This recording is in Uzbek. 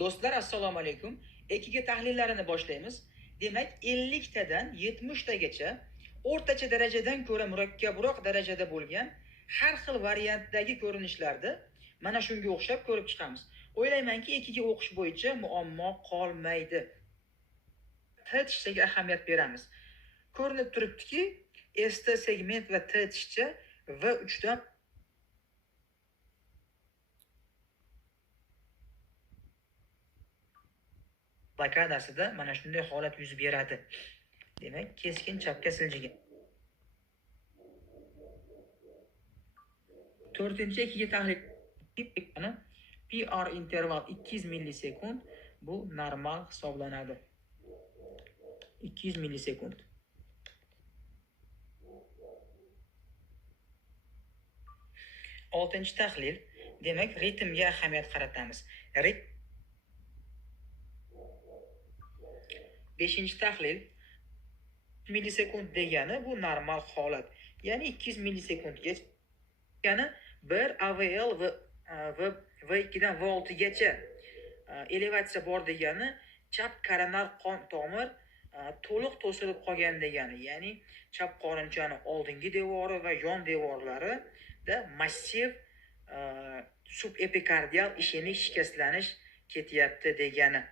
Do'stlar, assalomu alaykum. EKG tahlillarini boshlaymiz. Demak, 50 tadan 70 tagacha o'rtacha darajadan ko'ra murakkabroq darajada bo'lgan har xil variantdagi ko'rinishlarni mana shunga o'xshab ko'rib chiqamiz. O'ylaymanki, EKG o'qish bo'yicha muammo qolmaydi. T tishga ahamiyat beramiz. Ko'rinib turibdiki, ST segment va T tishcha V3 dan blokadasida mana shunday holat yuz beradi. Demak, keskin chapga siljigan. 4-EKG tahlil PR interval 200 millisekund, bu normal hisoblanadi. 200 millisekund. Oltinchi tahlil, demak, ritmga ahamiyat qaratamiz. 5-chi tahlil, millisekund degani bu normal holat. Ya'ni 200 millisekundga ya'ni 1 AVL va V2 dan V6 gacha elevatsiya bor degani chap koronar qon tomir to'liq to'silib qolgan degani. Ya'ni chap qorinchani oldingi devori va yon devorlarida massiv subepikardial ishemik shikastlanish ketyapti degani.